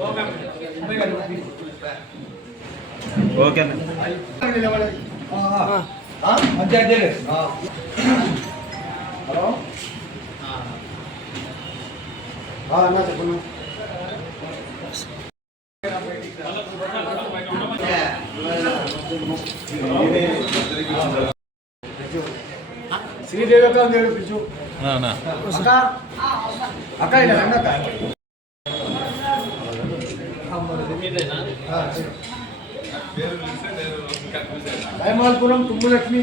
Okay hello అన్నా చెప్పండి. శ్రీదేవి అక్క పిలుచు అక్క ఇలా రండి అక్క. హైమాల్పురం తుమ్ములక్ష్మి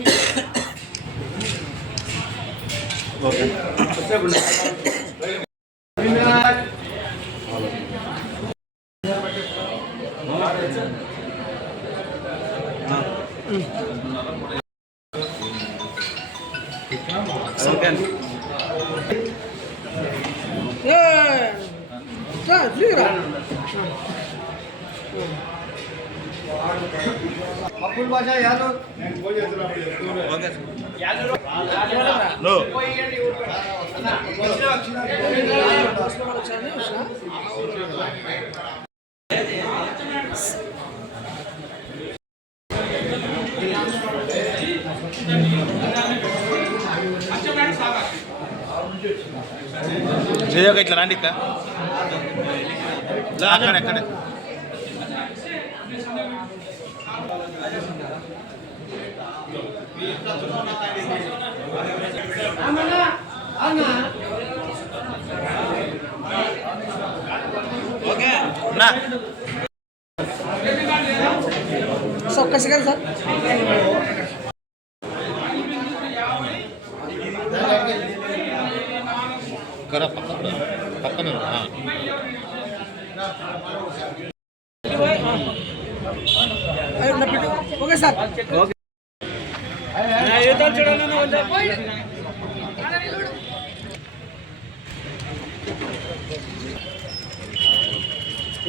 అప్పుల్ భాష యాదవ్ చేయక ఇట్లా రండి ఇక్కడ అక్కడెక్కడే ఒక్క సెకండ్ సార్. పక్కన ఓకే సార్.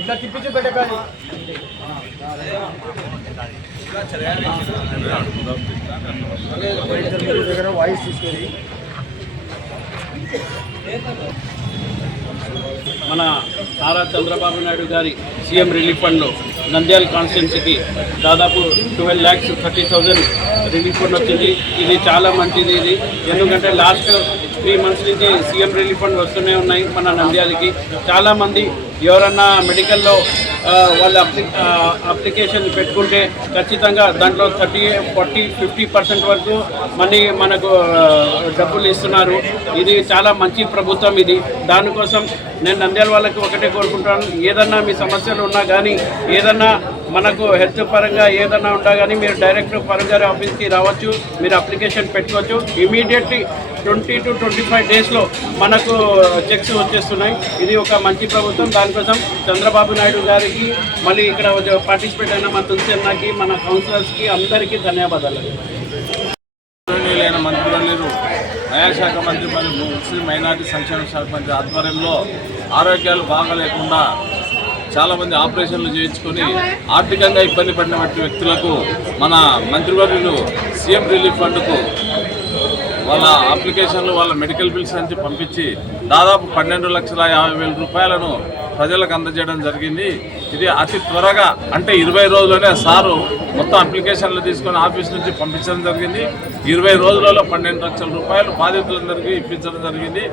ఇట్లా తిప్పించి పెట్టకాలి. దగ్గర వాయిస్ తీసుకొని మన నారా చంద్రబాబు నాయుడు గారి సీఎం రిలీఫ్ ఫండ్లో నంద్యాల కాన్స్టిట్యున్సీకి దాదాపు 12,30,000 రిలీఫ్ ఫండ్ వచ్చింది. ఇది చాలా మంచిది. ఇది ఎందుకంటే లాస్ట్ 3 months నుంచి సీఎం రిలీఫ్ ఫండ్ వస్తూనే ఉన్నాయి మన నంద్యాలకి. చాలామంది ఎవరన్నా మెడికల్లో వాళ్ళ అప్లికేషన్ పెట్టుకుంటే ఖచ్చితంగా దాంట్లో 30, 40, 50% వరకు మనకు డబ్బులు ఇస్తున్నారు. ఇది చాలా మంచి ప్రభుత్వం ఇది. దానికోసం నేను నంద్యాల వాళ్ళకి ఒకటే కోరుకుంటాను, ఏదన్నా మీ సమస్యలు ఉన్నా కానీ, ఏదన్నా మనకు హెల్త్ పరంగా ఏదన్నా ఉన్నా కానీ మీరు డైరెక్ట్ ఫరూక్ గారి ఆఫీస్కి రావచ్చు, మీరు అప్లికేషన్ పెట్టుకోవచ్చు. ఇమీడియట్లీ 20 to 25 daysలో మనకు చెక్స్ వచ్చేస్తున్నాయి. ఇది ఒక మంచి ప్రభుత్వం. దానికోసం చంద్రబాబు నాయుడు గారికి, మళ్ళీ ఇక్కడ పార్టిసిపేట్ అయిన మన తులసి అన్నకి, మన కౌన్సిలర్స్కి అందరికీ ధన్యవాదాలు. మంత్రులు, న్యాయశాఖ మంత్రి మరియు ముస్లిం మైనార్టీ సంక్షేమ శాఖ మంత్రి ఆధ్వర్యంలో ఆరోగ్యాలు బాగాలేకుండా చాలామంది ఆపరేషన్లు చేయించుకొని ఆర్థికంగా ఇబ్బంది పడినటువంటి వ్యక్తులకు మన మంత్రివర్యులు సీఎం రిలీఫ్ ఫండ్కు వాళ్ళ అప్లికేషన్లు, వాళ్ళ మెడికల్ బిల్స్ నుంచి పంపించి దాదాపు 12,50,000 రూపాయలను ప్రజలకు అందజేయడం జరిగింది. ఇది అతి త్వరగా అంటే 20 రోజుల్లోనే సారు మొత్తం అప్లికేషన్లు తీసుకొని ఆఫీస్ నుంచి పంపించడం జరిగింది. 20 రోజులలో 12 లక్షల రూపాయలు బాధితులందరికీ ఇప్పించడం జరిగింది.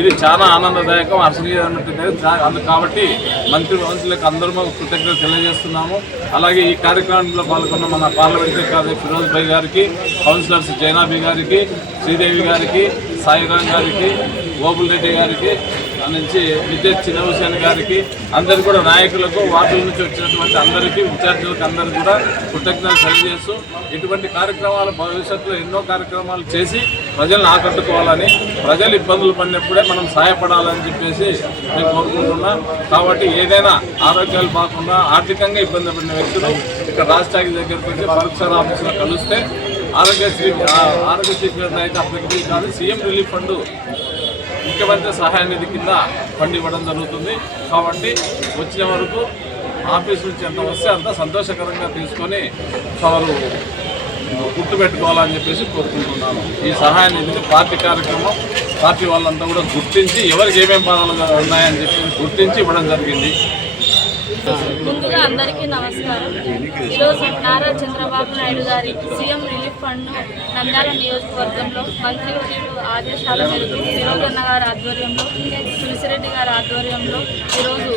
ఇది చాలా ఆనందదాయకం, హర్షణీయమైనటువంటి. కాబట్టి మంత్రులకు అందరూ కృతజ్ఞతలు తెలియజేస్తున్నాము. అలాగే ఈ కార్యక్రమంలో పాల్గొన్న మన పార్లమెంటరీ కార్యదర్శి ఫిరోజ్ భాయ్ గారికి, కౌన్సిలర్స్ జైనాబీ గారికి, శ్రీదేవి గారికి, సాయిరాం గారికి, గోపుల్ రెడ్డి గారికి నుంచి విద్యుత్ చిన్నహుసేన్ గారికి, అందరు కూడా నాయకులకు, వార్డుల నుంచి వచ్చినటువంటి అందరికీ, విద్యార్థులకు అందరికీ కూడా కృతజ్ఞతలు తెలియజేస్తూ ఇటువంటి కార్యక్రమాలు భవిష్యత్తులో ఎన్నో కార్యక్రమాలు చేసి ప్రజలను ఆకట్టుకోవాలని, ప్రజలు ఇబ్బందులు పడినప్పుడే మనం సహాయపడాలని చెప్పేసి మేము కోరుకుంటున్నాం. కాబట్టి ఏదైనా ఆరోగ్యాలు బాగుండా ఆర్థికంగా ఇబ్బంది పడిన వ్యక్తులు ఇక్కడ రాజధాని దగ్గరికి వచ్చి పరీక్షల ఆఫీసులో కలిస్తే ఆరోగ్యశ్రీ అయితే అప్పటికి కాదు, సీఎం రిలీఫ్ ఫండ్ ముఖ్యమంత్రి సహాయ నిధి కింద ఫండ్ ఇవ్వడం జరుగుతుంది. కాబట్టి వచ్చిన వరకు ఆఫీస్ నుంచి ఎంత వస్తే అంత సంతోషకరంగా తీసుకొని వారు గుర్తుపెట్టుకోవాలని చెప్పేసి కోరుకుంటున్నాను. ఈ సహాయ నిధిని పార్టీ కార్యక్రమం, పార్టీ వాళ్ళంతా కూడా గుర్తించి ఎవరికి ఏమేమి బాధలు ఉన్నాయని చెప్పి గుర్తించి ఇవ్వడం జరిగింది. ముందుగా అందరికీ నమస్కారం. ఈరోజు నారా చంద్రబాబు నాయుడు గారి సీఎం రిలీఫ్ ఫండ్ను నంద్యాల నియోజకవర్గంలో మంత్రివర్యులు ఆదేశాల మేరకు వినోదన్న గారి ఆధ్వర్యంలో, తులసిరెడ్డి గారి ఆధ్వర్యంలో ఈరోజు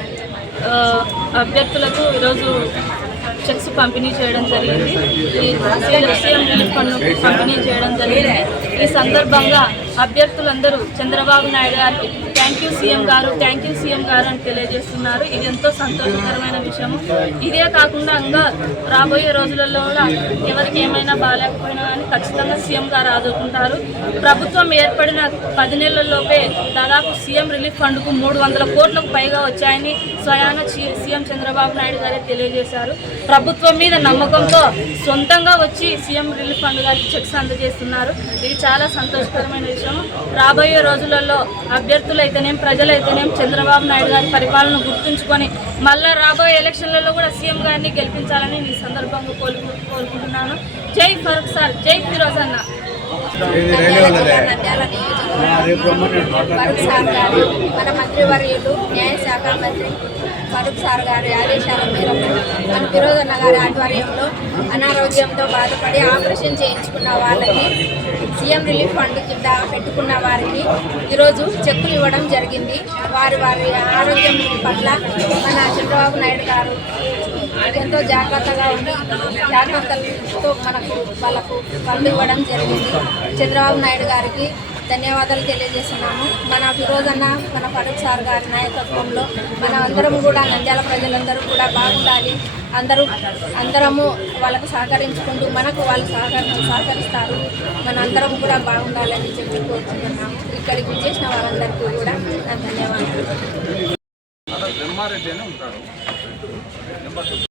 అభ్యర్థులకు ఈరోజు చెక్స్ పంపిణీ చేయడం జరిగింది. ఈ సీఎం రిలీఫ్ ఫండ్ పంపిణీ చేయడం జరిగింది. ఈ సందర్భంగా అభ్యర్థులందరూ చంద్రబాబు నాయుడు గారికి థ్యాంక్ యూ సీఎం గారు అని తెలియజేస్తున్నారు. ఇది ఎంతో సంతోషకరమైన విషయము. ఇదే కాకుండా ఇంకా రాబోయే రోజులలో కూడా ఎవరికి ఏమైనా బాగాలేకపోయినా కానీ ఖచ్చితంగా సీఎం గారు ఆదుకుంటారు. ప్రభుత్వం ఏర్పడిన 10 నెలల్లోపే దాదాపు సీఎం రిలీఫ్ ఫండ్కు 300 కోట్లకు పైగా వచ్చాయని స్వయాన సీఎం చంద్రబాబు నాయుడు గారే తెలియజేశారు. ప్రభుత్వం మీద నమ్మకంతో సొంతంగా వచ్చి సీఎం రిలీఫ్ ఫండ్ గారికి చెక్స్ అందజేస్తున్నారు. ఇది చాలా సంతోషకరమైన విషయం. రాబోయే రోజులలో అభ్యర్థులైతేనేం ప్రజలైతేనేం చంద్రబాబు నాయుడు గారి పరిపాలన గుర్తుంచుకొని మళ్ళా రాబోయే ఎలక్షన్లలో కూడా సీఎం గారిని గెలిపించాలని ఈ సందర్భంగా కోరుకుంటున్నాను. జై ఫరూక్ సార్, జై ఫిరోజ్ అన్న. ఫరూక్ సార్ గారు మన మంత్రివర్యులు న్యాయశాఖ మంత్రి ఫరూక్ సార్ గారి ఆదేశాల మేరకు మన ఫిరోజ్ అన్న గారి ఆధ్వర్యంలో అనారోగ్యంతో బాధపడి ఆపరేషన్ చేయించుకున్న వాళ్ళకి సీఎం రిలీఫ్ ఫండ్ కింద పెట్టుకున్న వారికి ఈరోజు చెక్కులు ఇవ్వడం జరిగింది. వారి ఆరోగ్యం పట్ల మన చంద్రబాబు నాయుడు గారు ఎంతో జాగ్రత్తగా ఉండి జాగ్రత్తలతో వాళ్ళకు ఫండ్ ఇవ్వడం జరిగింది. చంద్రబాబు నాయుడు గారికి ధన్యవాదాలు తెలియజేస్తున్నాము. మన ఫిరోజ్ అన్న, మన ఫరూక్ సార్ గారి నాయకత్వంలో మన అందరం కూడా నంద్యాల ప్రజలందరూ కూడా బాగుండాలి. అందరము వాళ్ళకు సహకరించుకుంటూ మనకు వాళ్ళు సహకరిస్తారు. మన అందరం కూడా బాగుండాలని చెప్పి కోరుకుంటున్నాము. ఇక్కడికి వచ్చేసిన వారందరికీ కూడా నా ధన్యవాదాలు.